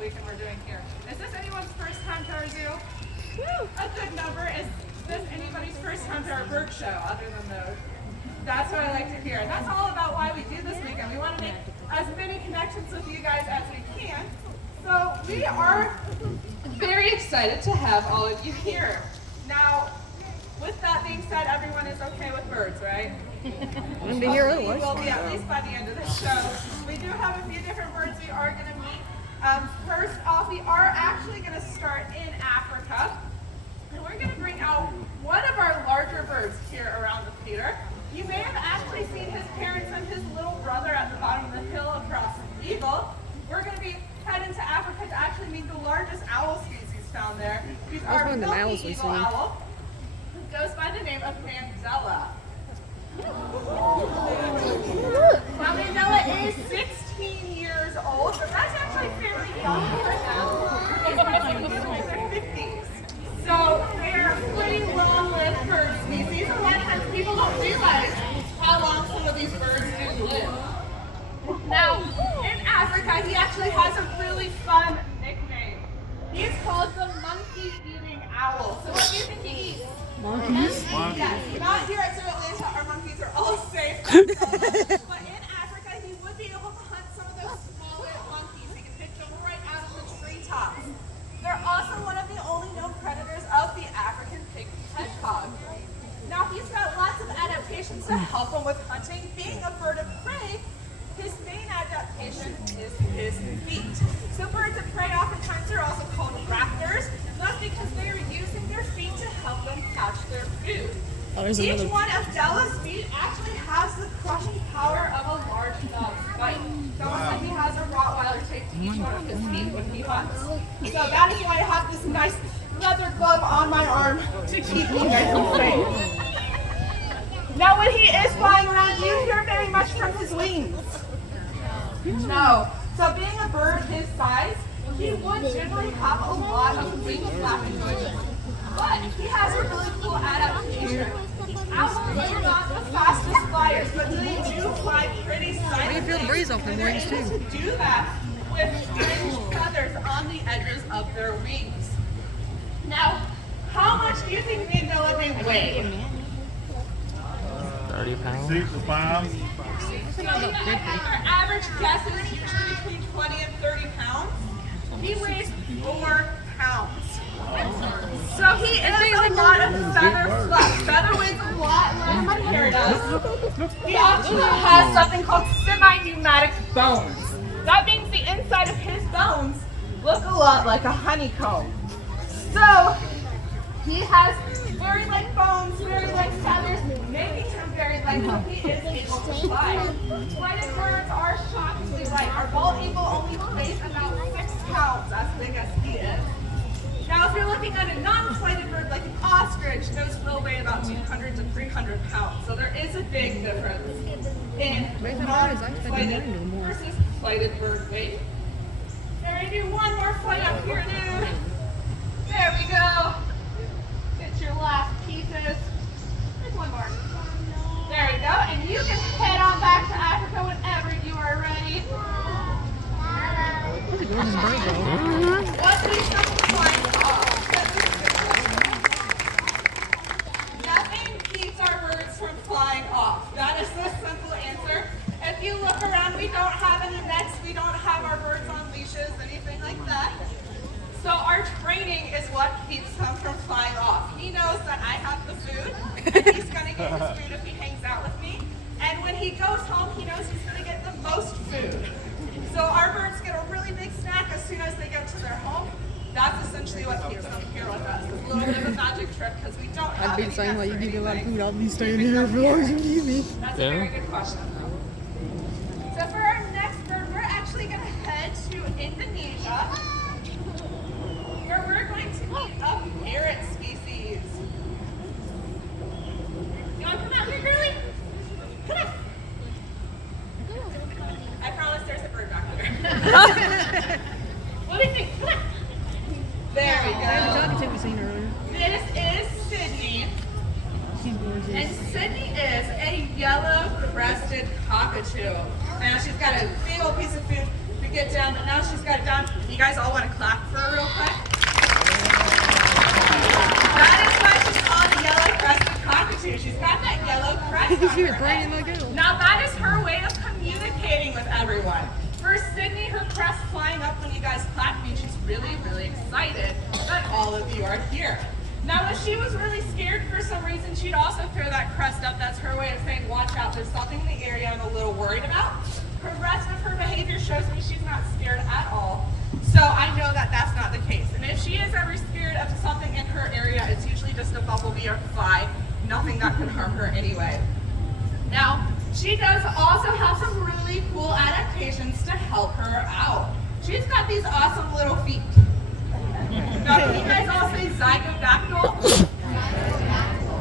weekend we're doing here. Is this anyone's first time to our zoo? Woo! A good number. Is this anybody's first time to our bird show, other than those? That's what I like to hear. That's all about why we do this weekend. We want to make as many connections with you guys as we can. So we are very excited to have all of you here. Now, with that being said, everyone is okay with birds, right? Wanted to hear otherwise. Will be at least by the end of the show. We do have a few different birds we are going to meet. First off, we are actually going to start in Africa. And we're going to bring out one of our larger birds here around the theater. You may have actually seen his parents and his little brother at the bottom of the hill across the eagle. We're going to be heading to Africa to actually meet the largest owl species found there. He's our milky eagle owl, who goes by the name of Mandela. Now Mandela is 16 years old, so that's actually fairly young for them. He's probably in their 50s. So they're pretty long-lived bird species. A lot of times people don't realize how long some of these birds do live. Now, in Africa, he actually has a really fun nickname. He's called the monkey-eating owl. So what do you think he eats? Monkeys? Yes, not here at Zoo Atlanta. Our monkeys are all safe. But in Africa, he would be able to hunt some of those smaller monkeys. He can pick them right out of the treetops. They're also one of the only known predators of the African pygmy hedgehog. Now, he's got lots of adaptations to help him with hunting. Being a bird of prey, his main adaptation is his feet. So birds of prey oftentimes are also called raptors. That's because they are using their feet to help them catch their food. Each one of Della's feet actually has the crushing power of a large dog's bite. It's almost like he has a Rottweiler taped to each one of his feet when he hunts. So that is why I have this nice leather glove on my arm to keep me nice and safe. Now when he is flying around, do you hear very much from his wings? No. So being a bird his size, he would generally have a lot of wing flapping noises. But he has a really cool adaptation. Owls are not the fastest flyers, but they do fly pretty silently. You feel the breeze off their wings too. To do that with fringed feathers on the edges of their wings. Now, how much do you think Mandela may weigh? 30 pounds. 6 to 5. So our average guess is usually between 20 and 30 pounds. He weighs 4 pounds. So he is a lot of feather fluff. Feather weighs a lot less than hair does. He actually has something called semi-pneumatic bones. That means the inside of his bones look a lot like a honeycomb. So he has very light bones, very light feathers, making him very light so he is able to fly. Flighted birds are shockingly light. Our bald eagle only weighs about 6 pounds, as big as he is. Now, if you're looking at a non-flighted bird like an ostrich, those will weigh about 200 to 300 pounds. So there is a big difference in non-flighted versus flighted bird weight. There, we do one more flight up here, dude. There we go. Get your last pieces. There's one more. There we go. And you can head on back to Africa whenever you are ready. That's a gorgeous bird though. What do you think flying off? Nothing keeps our birds from flying off. That is the simple answer. If you look around, we don't have any nets, we don't have our birds on leashes, anything like that. So our training is what keeps him from flying off. He knows that I have the food, and he's going to get his food if he hangs out with me. And when he goes home, he knows he's going to get the most food. So our birds get a really big snack as soon as they get to their home. That's essentially what keeps them here with us. It's a little bit of a magic trick because we don't have I'd be any the same way. You nets give me a or lot of anything. food, I'll be staying here for as long as you need me. That's a very good question. So for our next bird, we're actually going to head to Indonesia, where we're going to meet a parrot species. You want to come out here, girly? Come on. I promise there's a bird back there. What do you think? Come on. There we I haven't go. talked to we seen earlier. This is Sydney. She's gorgeous. And Sydney is a yellow-crested cockatoo. Now she's got a big old piece of food to get down, but now she's got it down. You guys all want to clap for her real quick? That is why she's called the yellow-crested cockatoo. She's got that yellow crest on She was her braiding head. like hell. Now that is her way of communicating with everyone. For Sydney, her crest flying up when you guys clap means she's really, really excited that all of you are here. Now, if she was really scared for some reason, she'd also throw that crest up. That's her way of saying, watch out, there's something in the area I'm a little worried about. Her rest of her behavior shows me she's not scared at all. So I know that that's not the case. And if she is ever scared of something in her area, it's usually just a bumblebee or fly, nothing that can harm her anyway. Now, she does also have some really cool adaptations to help her out. She's got these awesome little feet. Now, can you guys all say zygodactyl?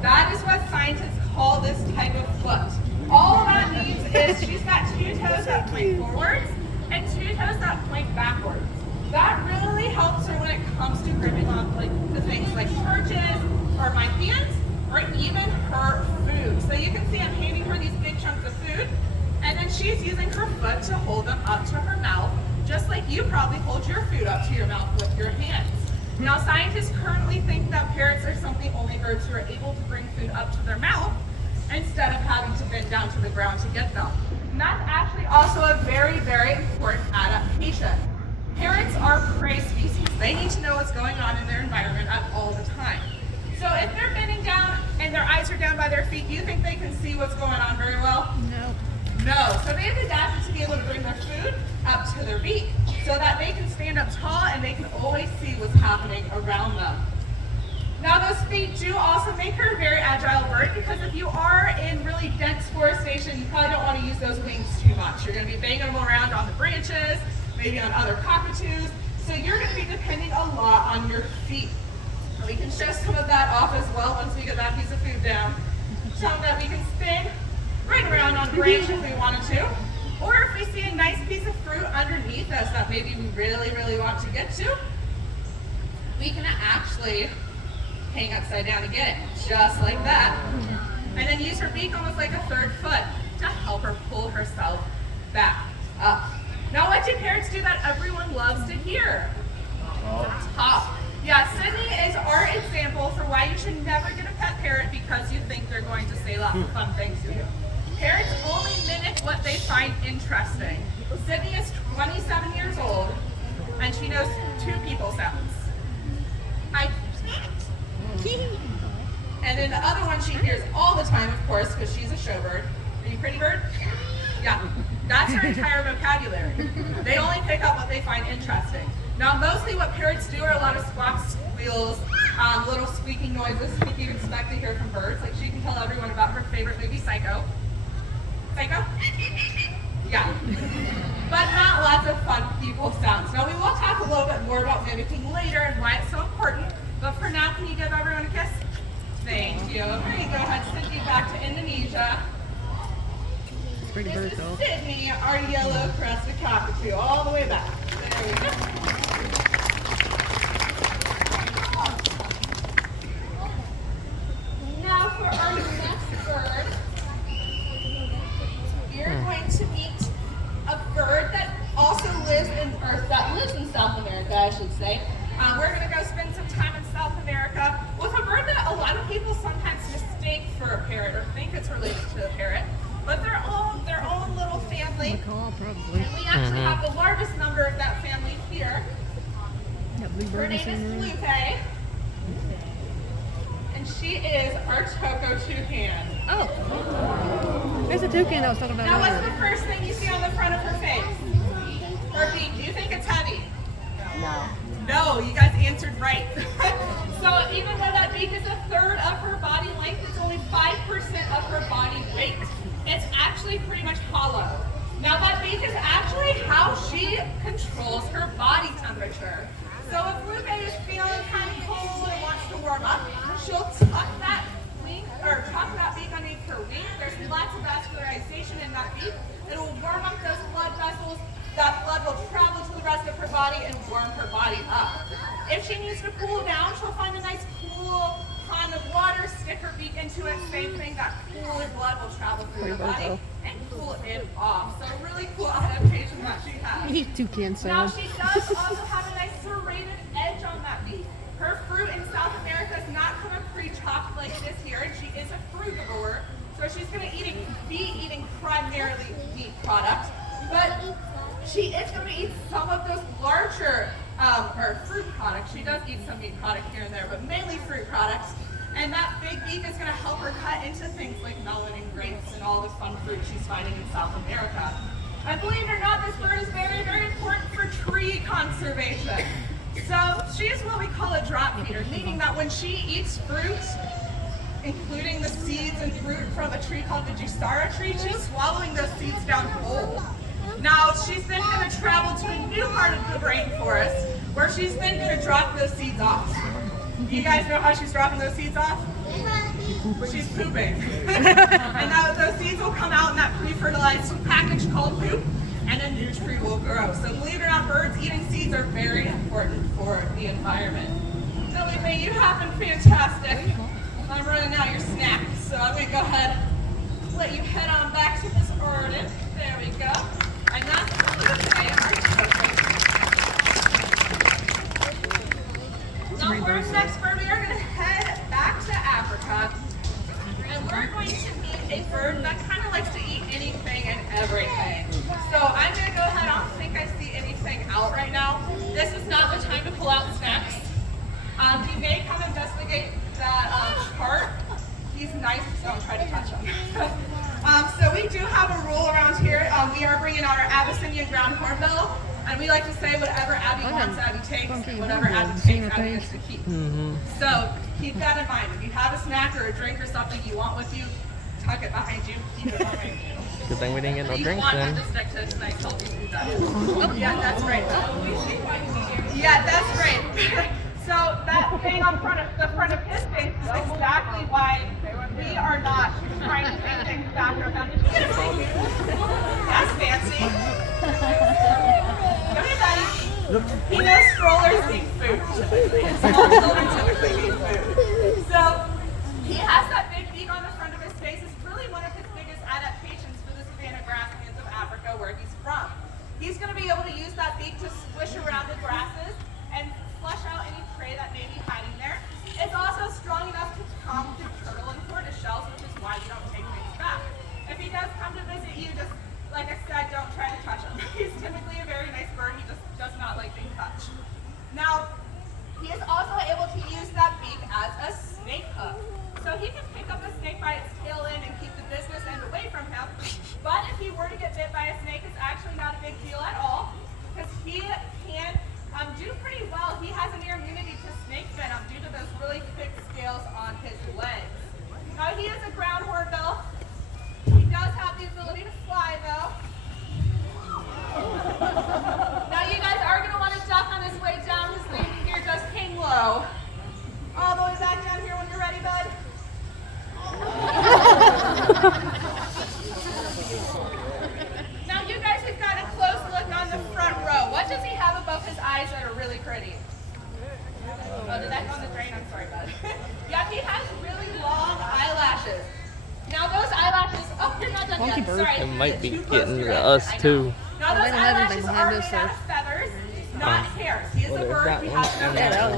That is what scientists call this type of foot. All that means is she's got two toes that point forwards and two toes that point backwards. That really helps her when it comes to gripping on to things like perches or my hands or even her food. So you can see I'm handing her these big chunks of food, and then she's using her foot to hold them up to her mouth, just like you probably hold your food up to your mouth with your hands. Now, scientists currently think that parrots are some of the only birds who are able to bring food up to their mouth instead of having to bend down to the ground to get them. And that's actually also a very, very important adaptation. Parrots are prey species. They need to know what's going on in their environment at all the time. So if they're bending down and their eyes are down by their feet, do you think they can see what's going on very well? No. No. So they've adapted to be able to bring their food up to their beak so that they can stand up tall and they can always see what's happening around them. Now those feet do also make her a very agile bird, because if you are in really dense forestation, you probably don't want to use those wings too much. You're going to be banging them around on the branches, maybe on other cockatoos, so you're going to be depending a lot on your feet. And we can show some of that off as well once we get that piece of food down. Show them that we can spin right around on the branch if we wanted to. Or if we see a nice piece of fruit underneath us that maybe we really, really want to get to, we can actually hang upside down and get it, just like that. And then use her beak almost like a third foot to help her pull herself back up. Now, what do parrots do that everyone loves to hear? Hop. Yeah, Sydney is our example for why you should never get a pet parrot because you think they're going to say lots of fun things to you. Parrots only mimic what they find interesting. Sydney is 27 years old, and she knows 2 people sounds. I and then the other one she hears all the time, of course, because she's a showbird. Are you pretty bird? Yeah, that's her entire vocabulary. They only pick up what they find interesting. Now, mostly what parrots do are a lot of squawks, squeals, little squeaking noises like you'd expect to hear from birds. Like she can tell everyone about her favorite movie, Psycho. Psycho? Yeah. But not lots of fun people sounds. Now, we will talk a little bit more about mimicking later and why it's so important. But for now, can you give everyone a kiss? Thank you. There you go. Let's send you back to Indonesia. Pretty bird This is though. Sydney, our yellow-crested cockatoo, all the way back. There you go. Now for our next bird, you're going to meet a bird that also lives in South America, I should say. We're going to go spend some time in South America with a bird that a lot of people sometimes mistake for a parrot or think it's related to a parrot, but they're all their own little family. Macaw, probably. And we actually have the largest number of that family here. That blue Her bird name is machine. Lupe, and she is our Toko toucan. Oh, there's a toucan I was talking about Now, what's earlier. the first thing you see on the front of her face? Her beak. Do you think it's heavy? No. No, you guys answered right. So even though that beak is a third of her body length, it's only 5% of her body weight. It's actually pretty much hollow. Now that beak is actually how she controls her body temperature. So if Lupe is feeling kind of cold and wants to warm up, she'll tuck that wing or tuck that beak underneath her wing. There's lots of vascularization in that beak. It'll warm up those blood vessels. That blood will travel to the rest of her body and warm her body up. If she needs to cool down, she'll find a nice cool pond of water, stick her beak into it, same thing, that cooler blood will travel through her body and cool it off. So really cool adaptation that she has. He's toucan Now sound. she does does also have a nice serrated edge on that beak. Her fruit in South America is not kind of pre-chopped like this here, and she is a frugivore, so she's going to be eating primarily meat products, but she is going to eat some of those larger or fruit products. She does eat some meat product here and there, but mainly fruit products. And that big beak is going to help her cut into things like melon and grapes and all the fun fruit she's finding in South America. And believe it or not, this bird is very, very important for tree conservation. So she is what we call a drop feeder, meaning that when she eats fruit, including the seeds and fruit from a tree called the Jussara tree, she's swallowing those seeds down whole. Now, she's then going to travel to a new part of the rainforest where she's then going to drop those seeds off. You guys know how she's dropping those seeds off? She's pooping. And now those seeds will come out in that pre-fertilized package called poop, and a new tree will grow. So believe it or not, birds eating seeds are very important for the environment. Believe me, you have been fantastic. I'm running out your snacks, so I'm going to go ahead and let you head on back to this garden. There we go. And that's okay, our token. Now for our next bird, we are going to head back to Africa, and we're going to meet a bird that kind of likes to eat anything and everything. So I'm going to go ahead. I don't think I see anything out right now. This is not the time to pull out snacks. He may come investigate that part. He's nice, so don't try to touch him. So we do have a rule around here. We are bringing our Abyssinian ground hornbill, and we like to say whatever Abby wants, Abby takes, whatever Abby takes, Abby gets to keep. So keep that in mind. If you have a snack or a drink or something you want with you, tuck it behind you, keep it behind you. Good thing we didn't get no drinks then. To stick to this nice healthy food diet. Oh, yeah, that's right. Yeah, that's right. So that thing on the front of his face is exactly why we are not trying to take things back or back. That's fancy. Come here, buddy. He knows strollers need food. And small children typically need food. So he has that big beak on the front of his face. It's really one of his biggest adaptations for the savanna grasslands of Africa, where he's from. He's going to be able to use that beak to swish around the grasses and flush out any prey that may be hiding there. It's also strong enough to calm through turtle and tortoise shells, which is why we don't take things back. If he does come to visit you, just like I said, don't try to touch him. He's typically a very nice bird. He just does not like being touched. Now, he is also able to use that beak as a snake hook. So he can pick up a snake by its tail end and keep the business end away from him. But if he were to get bit by a snake, it's actually not a big deal at all, because he can do pretty well. He has an immunity to snake venom due to those really thick scales on his legs. Now he is a ground hornbill. He does have the ability to fly though. Now you guys are going to want to duck on his way down. His name here does hang low. All the way back down here when you're ready, bud. Now you guys have got a close look on the front row. What does he have above his eyes that are really pretty? Oh, did that go on the drain? I'm sorry, bud. Yeah, he has really long eyelashes. Now those eyelashes, oh, you're not done yet. Sorry. It might be getting to us too. Now those eyelashes are made out of feathers, not hairs. He is a bird. We have no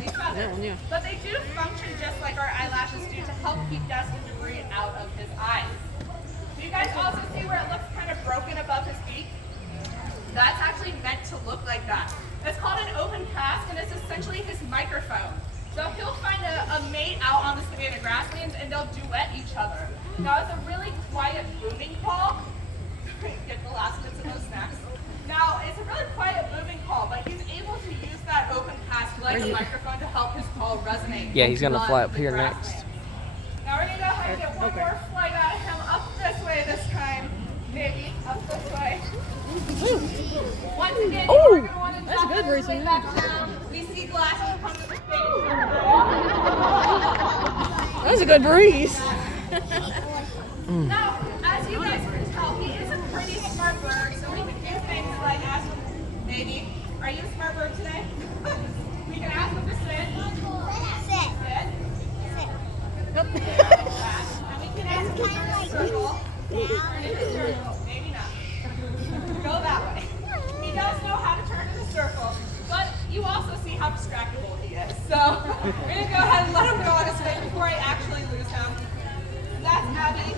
feathers. But they do function just like our eyelashes do to help keep dust and debris out of his eyes. Do you guys also see where it looks kind of broken above his beak? That's actually meant to look like that. It's called an open cast, and it's essentially his microphone. So he'll find a mate out on the savanna grasslands, and they'll duet each other. Now it's a really quiet booming call. Get the last bits of those snacks. Now it's a really quiet booming call, but he's able to use that open cast like a microphone to help his call resonate. Yeah, he's gonna fly up here next. Now we're gonna go ahead and get one more flight out of him up this way this time. Maybe up this way. Once again, you're gonna want to that's a good reason. back down. We see glasses come to the face. That was a good breeze. Now, as you guys can tell, he is a pretty smart bird, so we can do things like ask him, maybe, are you a smart bird today? We can ask him to sit. Sit. And we can ask him to turn in a circle. Turn in a circle. Maybe not. Go that way. He does know how to turn in a circle. you also see how distractible he is. So we're gonna go ahead and let him go on his way before I actually lose him. That's Abby.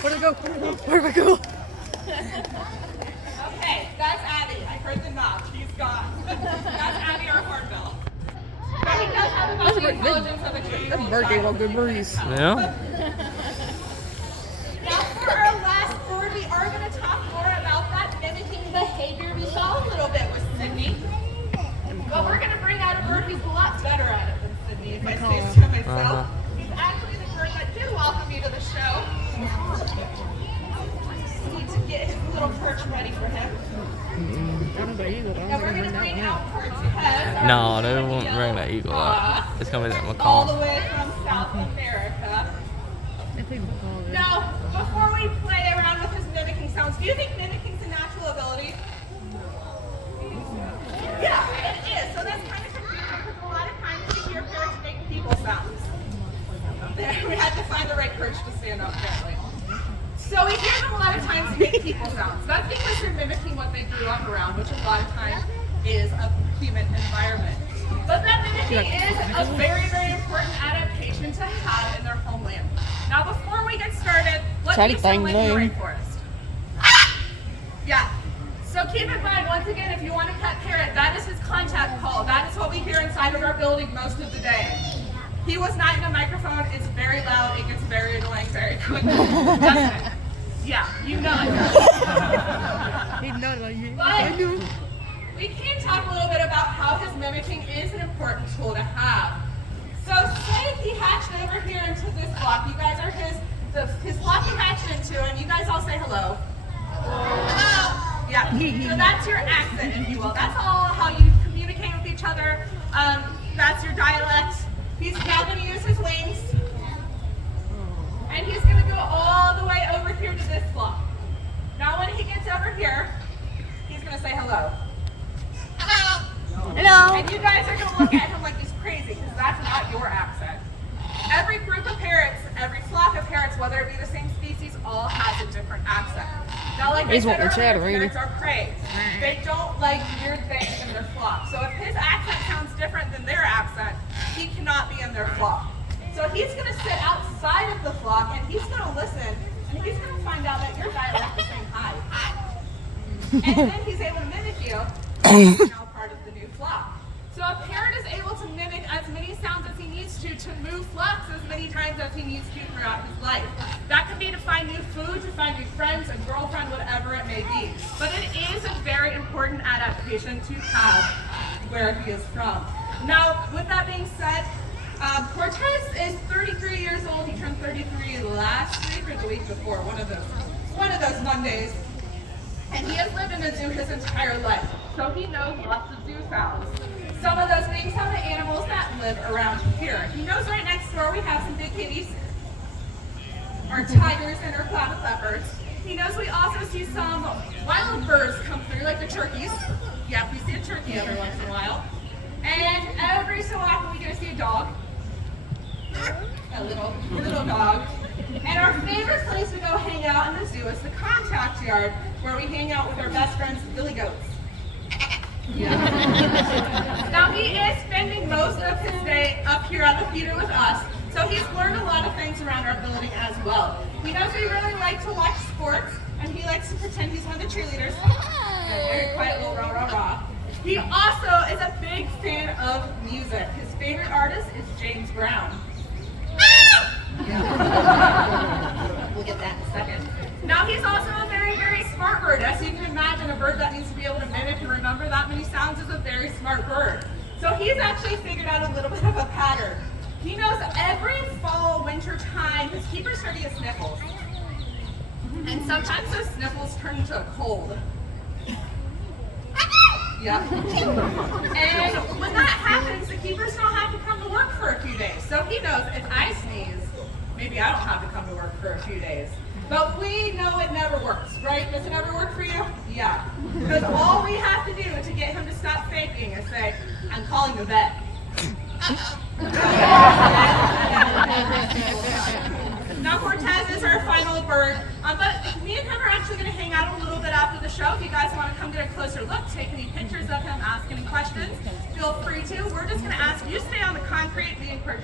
Where'd it go? Where'd it go? Okay, that's Abby. I heard the knock. He's gone. That's Abby, our hornbill. So he does have about the intelligence of a 2-year-old. That bird gave a good breeze. Yeah. Now for our last bird, we are going to talk more about that mimicking behavior we saw a little bit with Sydney. But we're going to bring out a bird who's a lot better at it than Sydney, if I say so myself. He's actually the bird that did welcome you to the show. Need to get his little perch ready for him. Now we're going to bring out Cortez. No, they won't bring that eagle out. It's gonna be that All the macaw. way from South America. Now, before we play around with his mimicking sounds, do you think mimicking is a natural ability? Yeah, it is. So that's kind of confusing because a lot of times we hear parrots make people sounds. We had to find the right perch to stand up, apparently. So we hear them a lot of times make people sounds. That's because they're mimicking what they grew up around, which a lot of times is a human environment. But that mimicking is a very, very important adaptation to have in their homeland. Now, before we get started, what do you sound like in the rainforest? Yeah. So keep in mind, once again, if you want a pet parrot, that is his contact call. That is what we hear inside of our building most of the day. He was not in a microphone. It's very loud. It gets very annoying very quickly. Doesn't it? Yeah, you know it does. But we can talk a little bit about how his mimicking is an important tool to have. So say he hatched over here into this block. You guys are his block he hatched into, and you guys all say hello. Hello. Yeah. So that's your accent, if you will. That's all how you communicate with each other. That's your dialect. He's now going to use his wings. And he's going to go all the way over here to this block. Now when he gets over here, he's going to say hello. Hello. Hello. And you guys are going to look at him like he's crazy because that's not your accent. Every group of parrots, every flock of parrots, whether it be the same species, all has a different accent. Now like I said earlier, parrots are prey. They don't like weird things in their flock. So if his accent sounds different than their accent, he cannot be in their flock. So he's going to sit outside of the flock and he's going to listen and he's going to find out that your dialect is saying hi. And then he's able to mimic you and he's now part of the new flock. So a parrot is able to mimic as many sounds as he needs to move flocks as many times as he needs to throughout his life. That could be to find new food, to find new friends, a girlfriend, whatever it may be. But it is a very important adaptation to have where he is from. Now, with that being said, Cortez is 33 years old. He turned 33 last week or the week before, one of those Mondays. And he has lived in a zoo his entire life, so he knows lots of zoo sounds. Some of those being some of the animals that live around here. He knows right next door we have some big kitties, our tigers and our clouded leopards. He knows we also see some wild birds come through, like the turkeys. Yeah, we see a turkey every once in a while. And every so often we get to see a dog. A little dog. And our favorite place to go hang out in the zoo is the contact yard, where we hang out with our best friends, the billy goats. Yeah. Now he is spending most of his day up here on the feeder with us, so he's learned a lot of things around our building as well. He knows we really like to watch sports, and he likes to pretend he's one of the cheerleaders. Very quiet little rah rah rah. He also is a big fan of music. His favorite artist is James Brown. Yeah. We'll get that in a second. Now he's also a very, very smart bird. As you can imagine, a bird that needs to be able to mimic and remember that many sounds is a very smart bird. So he's actually figured out a little bit of a pattern. He knows every fall, winter time, his keepers start to get sniffles. And sometimes those sniffles turn into a cold. Yeah. And when that happens, the keepers don't have to come to work for a few days. So he knows if I sneeze, maybe I don't have to come to work for a few days. But we know it never works, right? Does it ever work for you? Yeah. Because all we have to do to get him to stop faking is say, I'm calling the vet. Now Cortez is our final bird, but me and him are actually actually going to hang out a little bit after the show. If you guys want to come get a closer look, take any pictures of him, ask any questions, feel free to. We're just going to ask you stay on the concrete. We encourage